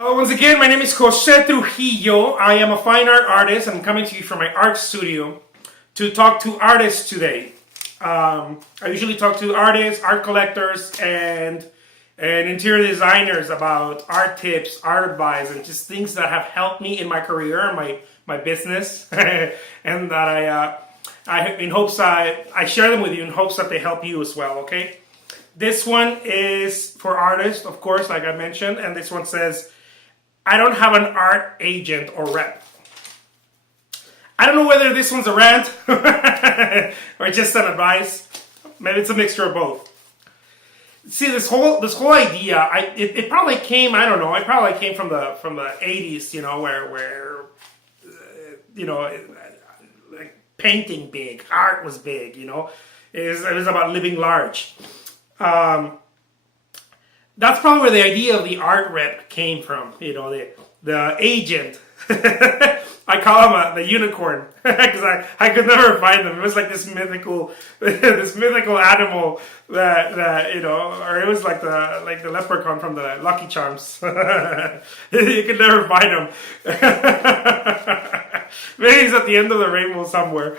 Once again, my name is Jose Trujillo. I am a fine art artist. I'm coming to you from my art studio to talk to artists today. I usually talk to artists, art collectors, and interior designers about art tips, art advice, and just things that have helped me in my career and my business, and that I in hopes I share them with you in hopes that they help you as well. Okay, this one is for artists, of course, like I mentioned, and this one says, I don't have an art agent or rep. I don't know whether this one's a rant or just an advice. Maybe it's a mixture of both. See, this whole idea, it probably came, I don't know, it probably came from the 80s, where like painting big, art was big, it was about living large. That's probably where the idea of the art rep came from. The agent. I call him the unicorn because I could never find them. It was like this mythical animal that or it was like the leprechaun from the Lucky Charms. You could never find him. Maybe he's at the end of the rainbow somewhere.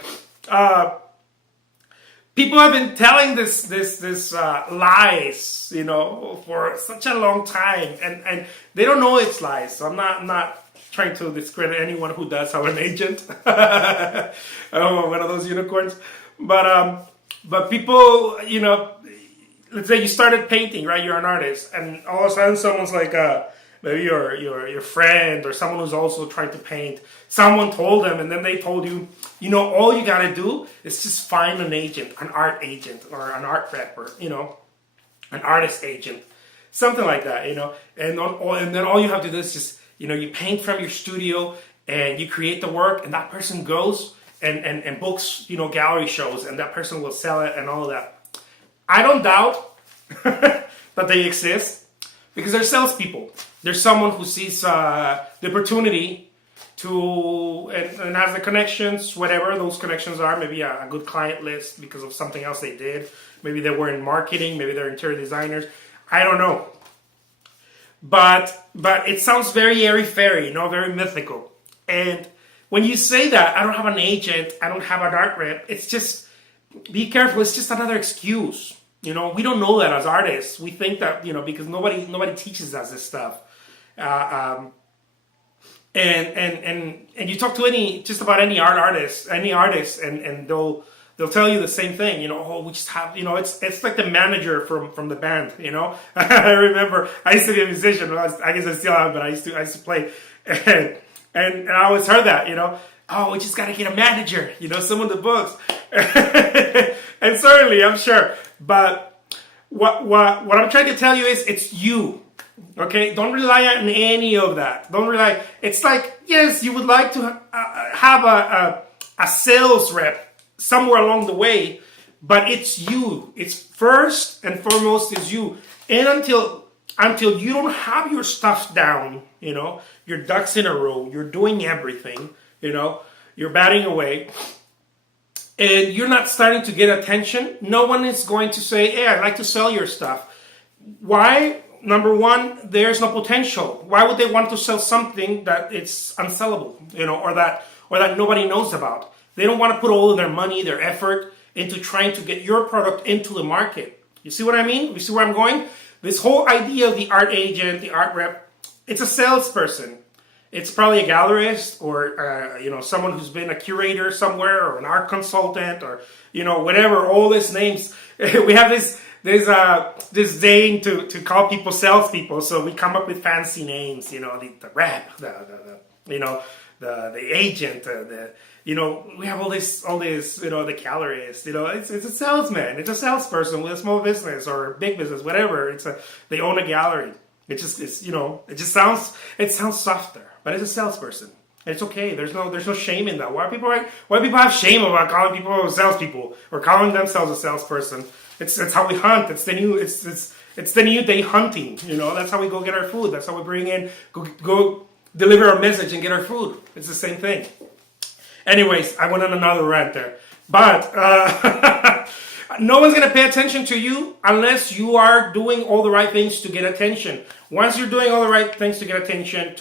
People have been telling this lies, for such a long time, and they don't know it's lies. So I'm not trying to discredit anyone who does have an agent. One of those unicorns, but people, let's say you started painting, right? You're an artist, and all of a sudden someone's like, maybe your friend or someone who's also trying to paint. Someone told them, and then they told you, all you gotta do is just find an agent, an art agent, or an art rep, or an artist agent, something like that, and then all you have to do is just, you paint from your studio and you create the work, and that person goes and books, gallery shows, and that person will sell it and all of that. I don't doubt that they exist because they're salespeople. There's someone who sees the opportunity to and has the connections, whatever those connections are. Maybe a good client list because of something else they did. Maybe they were in marketing. Maybe they're interior designers. I don't know. But it sounds very airy-fairy, very mythical. And when you say that, I don't have an agent, I don't have an art rep, it's just, be careful, it's just another excuse. We don't know that as artists. We think that, because nobody teaches us this stuff. And you talk to just about any artist, and they'll tell you the same thing. We just have, it's like the manager from the band. I remember I used to be a musician. I guess I still am, but I used to play, and I always heard that. We just got to get a manager. Someone that books, and certainly I'm sure. But what I'm trying to tell you is it's you. Okay, don't rely on any of that. Don't rely. It's like, yes, you would like to have a sales rep somewhere along the way, but it's you. It's first and foremost is you. And until you don't have your stuff down, your ducks in a row, you're doing everything, you're batting away, and you're not starting to get attention, no one is going to say, hey, I'd like to sell your stuff. Why? Number one, there's no potential. Why would they want to sell something that it's unsellable, or that nobody knows about? They don't want to put all of their money, their effort into trying to get your product into the market. You see what I mean? You see where I'm going? This whole idea of the art agent, the art rep, it's a salesperson. It's probably a gallerist or someone who's been a curator somewhere or an art consultant or whatever. All these names. We have this disdain to call people salespeople, so we come up with fancy names. The rep, the agent, we have all this, the gallerist. It's a salesman. It's a salesperson with a small business or a big business, whatever. They own a gallery. It sounds softer, but it's a salesperson. It's okay. There's no shame in that. Why people have shame about calling people salespeople or calling themselves a salesperson? It's how we hunt. It's the new day hunting. That's how we go get our food. That's how we bring in go deliver our message and get our food. It's the same thing. Anyways, I went on another rant there, but No one's going to pay attention to you unless you are doing all the right things to get attention. Once you're doing all the right things to get attention,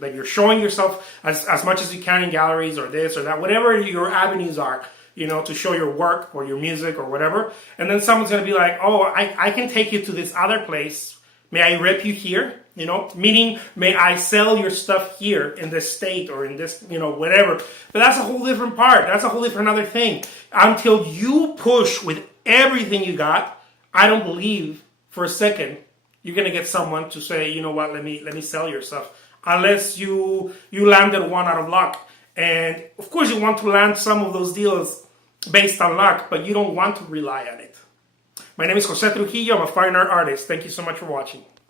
that you're showing yourself as much as you can in galleries or this or that, whatever your avenues are, to show your work or your music or whatever. And then someone's going to be like, oh, I can take you to this other place. May I rep you here? Meaning, may I sell your stuff here in this state or in this, whatever. But that's a whole different part. That's a whole different other thing. Until you push with everything you got, I don't believe for a second you're going to get someone to say, you know what, let me sell your stuff. Unless you landed one out of luck. And of course you want to land some of those deals based on luck, but you don't want to rely on it. My name is Jose Trujillo. I'm a fine art artist. Thank you so much for watching.